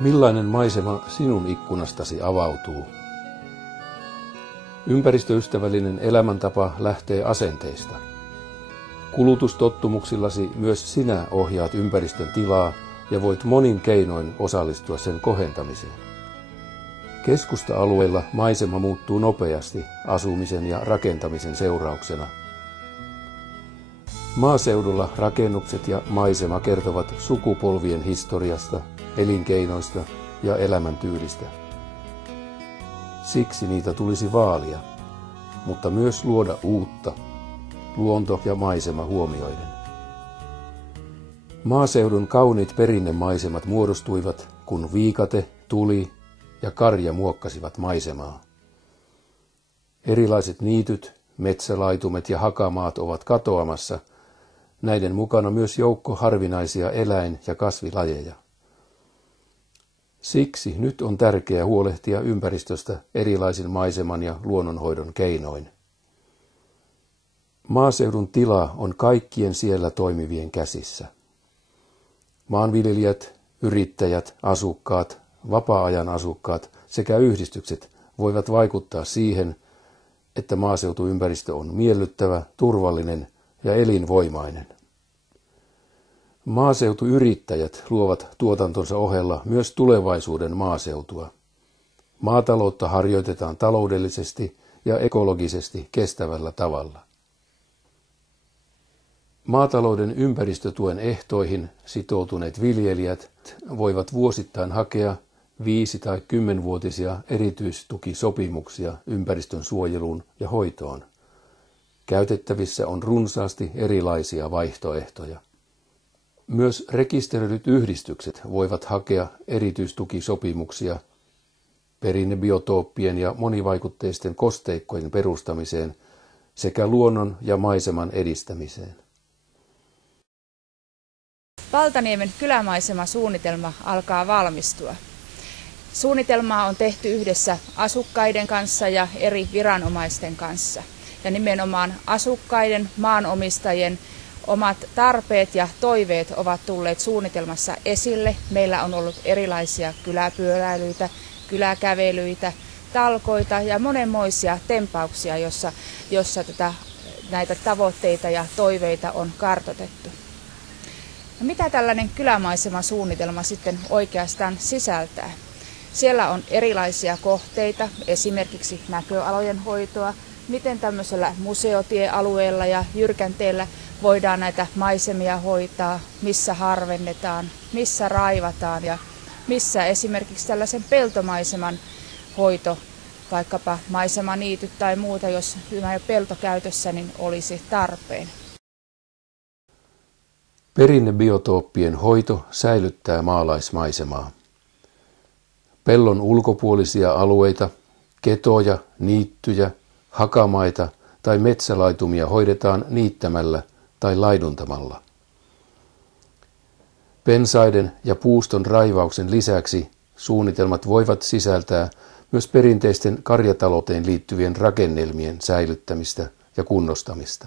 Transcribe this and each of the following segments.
Millainen maisema sinun ikkunastasi avautuu? Ympäristöystävällinen elämäntapa lähtee asenteista. Kulutustottumuksillasi myös sinä ohjaat ympäristön tilaa ja voit monin keinoin osallistua sen kohentamiseen. Keskusta-alueilla maisema muuttuu nopeasti asumisen ja rakentamisen seurauksena. Maaseudulla rakennukset ja maisema kertovat sukupolvien historiasta, elinkeinoista ja elämäntyylistä. Siksi niitä tulisi vaalia, mutta myös luoda uutta, luonto ja maisema huomioiden. Maaseudun kauniit perinnemaisemat muodostuivat, kun viikate, tuli ja karja muokkasivat maisemaa. Erilaiset niityt, metsälaitumet ja hakamaat ovat katoamassa, näiden mukana myös joukko harvinaisia eläin- ja kasvilajeja. Siksi nyt on tärkeää huolehtia ympäristöstä erilaisin maiseman ja luonnonhoidon keinoin. Maaseudun tila on kaikkien siellä toimivien käsissä. Maanviljelijät, yrittäjät, asukkaat, vapaa-ajan asukkaat sekä yhdistykset voivat vaikuttaa siihen, että maaseutuympäristö on miellyttävä, turvallinen ja elinvoimainen. Maaseutuyrittäjät luovat tuotantonsa ohella myös tulevaisuuden maaseutua. Maataloutta harjoitetaan taloudellisesti ja ekologisesti kestävällä tavalla. Maatalouden ympäristötuen ehtoihin sitoutuneet viljelijät voivat vuosittain hakea 5- tai 10-vuotisia erityistukisopimuksia ympäristön suojeluun ja hoitoon. Käytettävissä on runsaasti erilaisia vaihtoehtoja. Myös rekisteröidyt yhdistykset voivat hakea erityistukisopimuksia perinnebiotooppien ja monivaikutteisten kosteikkojen perustamiseen sekä luonnon ja maiseman edistämiseen. Valtaniemen kylämaisemasuunnitelma alkaa valmistua. Suunnitelmaa on tehty yhdessä asukkaiden kanssa ja eri viranomaisten kanssa. Ja nimenomaan asukkaiden, maanomistajien omat tarpeet ja toiveet ovat tulleet suunnitelmassa esille. Meillä on ollut erilaisia kyläpyöräilyitä, kyläkävelyitä, talkoita ja monenmoisia tempauksia, jossa näitä tavoitteita ja toiveita on kartoitettu. No mitä tällainen kylämaisemasuunnitelma sitten oikeastaan sisältää? Siellä on erilaisia kohteita, esimerkiksi näköalojen hoitoa, miten tämmöisellä museotiealueella ja jyrkänteellä voidaan näitä maisemia hoitaa, missä harvennetaan, missä raivataan ja missä esimerkiksi tällaisen peltomaiseman hoito, vaikkapa maisemaniityt tai muuta, jos hyvä jo peltokäytössä, niin olisi tarpeen. Perinnebiotooppien hoito säilyttää maalaismaisemaa. Pellon ulkopuolisia alueita, ketoja, niittyjä, hakamaita tai metsälaitumia hoidetaan niittämällä tai laiduntamalla. Pensaiden ja puuston raivauksen lisäksi suunnitelmat voivat sisältää myös perinteisten karjatalouteen liittyvien rakennelmien säilyttämistä ja kunnostamista.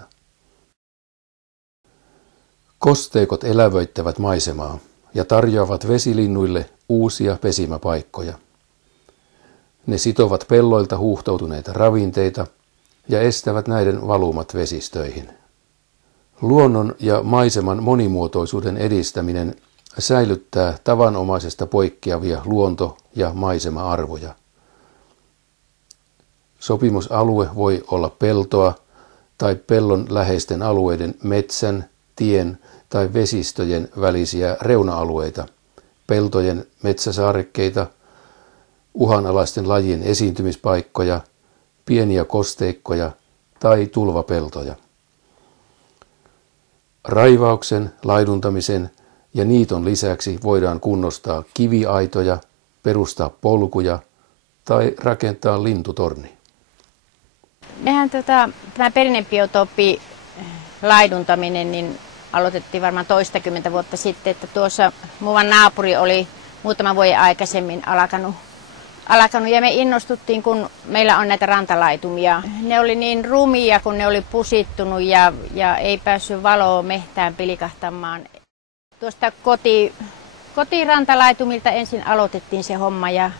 Kosteikot elävöittävät maisemaa ja tarjoavat vesilinnuille uusia pesimäpaikkoja. Ne sitovat pelloilta huuhtoutuneita ravinteita ja estävät näiden valumat vesistöihin. Luonnon ja maiseman monimuotoisuuden edistäminen säilyttää tavanomaisesta poikkeavia luonto- ja maisema-arvoja. Sopimusalue voi olla peltoa tai pellon läheisten alueiden metsän, tien tai vesistöjen välisiä reuna-alueita, peltojen metsäsaarekkeita, uhanalaisten lajien esiintymispaikkoja, pieniä kosteikkoja tai tulvapeltoja. Raivauksen, laiduntamisen ja niiton lisäksi voidaan kunnostaa kiviaitoja, perustaa polkuja tai rakentaa lintutorni. Mehän tämä perinnebiotooppi laiduntaminen niin aloitettiin varmaan toistakymmentä vuotta sitten, että tuossa muuan naapuri oli muutaman vuoden aikaisemmin alkanut ja me innostuttiin, kun meillä on näitä rantalaitumia. Ne oli niin rumia, kun ne oli pusittunut ja ei päässyt valoa mehtään pilikahtamaan. Tuosta kotirantalaitumilta ensin aloitettiin se homma ja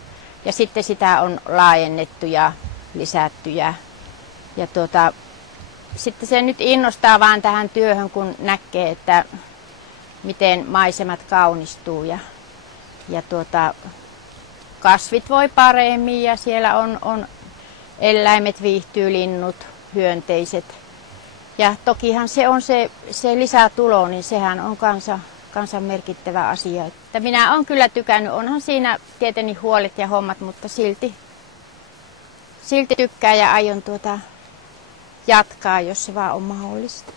sitten sitä on laajennettu ja lisätty. Ja sitten se nyt innostaa vaan tähän työhön, kun näkee, että miten maisemat kaunistuu ja kasvit voi paremmin ja siellä on eläimet viihtyy, linnut, hyönteiset. Ja tokihan se on se lisätulo, niin sehän on kansan merkittävä asia. Että minä olen kyllä tykännyt, onhan siinä tietenkin huolet ja hommat, mutta silti tykkään ja aion jatkaa, jos se vaan on mahdollista.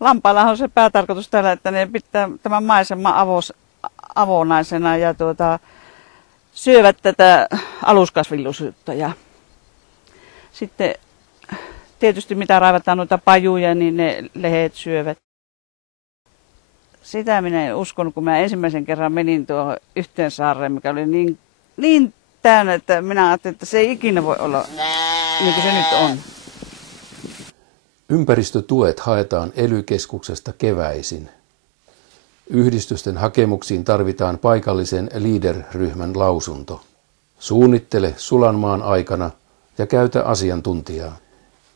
Lampailla on se päätarkoitus tällä, että ne pitää tämän maiseman avonaisena ja syövät tätä aluskasvillisuutta. Ja sitten tietysti mitä raivataan noita pajuja, niin ne lehet syövät. Sitä minä en uskonut, kun mä ensimmäisen kerran menin tuohon yhteen saareen, mikä oli niin täynnä, että minä ajattelin, että se ei ikinä voi olla niin kuin se nyt on. Ympäristötuet haetaan ELY-keskuksesta keväisin. Yhdistysten hakemuksiin tarvitaan paikallisen LEADER-ryhmän lausunto. Suunnittele sulanmaan aikana ja käytä asiantuntijaa.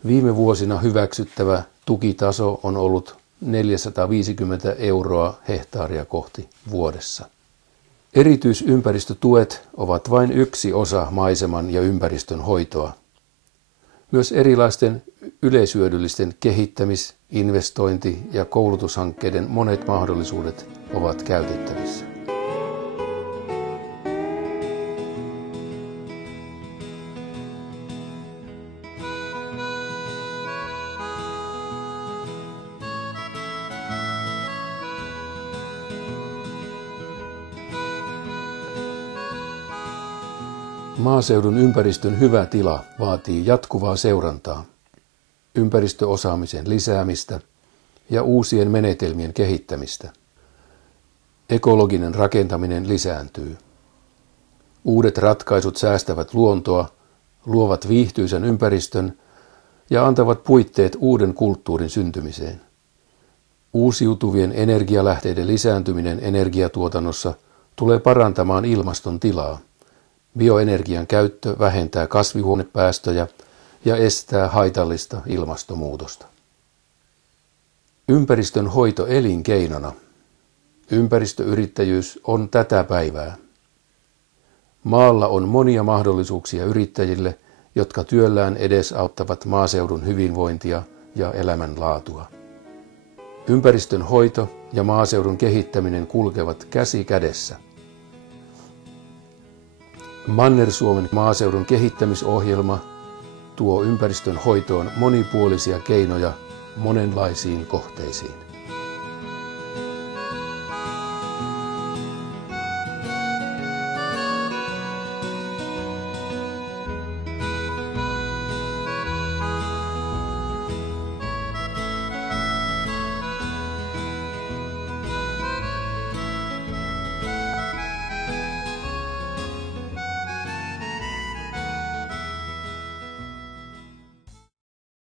Viime vuosina hyväksyttävä tukitaso on ollut 450 € hehtaaria kohti vuodessa. Erityisympäristötuet ovat vain yksi osa maiseman ja ympäristön hoitoa. Myös erilaisten yleishyödyllisten kehittämis-, investointi- ja koulutushankkeiden monet mahdollisuudet ovat käytettävissä. Maaseudun ympäristön hyvä tila vaatii jatkuvaa seurantaa, ympäristöosaamisen lisäämistä ja uusien menetelmien kehittämistä. Ekologinen rakentaminen lisääntyy. Uudet ratkaisut säästävät luontoa, luovat viihtyisän ympäristön ja antavat puitteet uuden kulttuurin syntymiseen. Uusiutuvien energialähteiden lisääntyminen energiatuotannossa tulee parantamaan ilmaston tilaa. Bioenergian käyttö vähentää kasvihuonepäästöjä ja estää haitallista ilmastonmuutosta. Ympäristön hoito elinkeinona. Ympäristöyrittäjyys on tätä päivää. Maalla on monia mahdollisuuksia yrittäjille, jotka työllään edesauttavat maaseudun hyvinvointia ja elämänlaatua. Ympäristön hoito ja maaseudun kehittäminen kulkevat käsi kädessä. Manner-Suomen maaseudun kehittämisohjelma tuo ympäristön hoitoon monipuolisia keinoja monenlaisiin kohteisiin.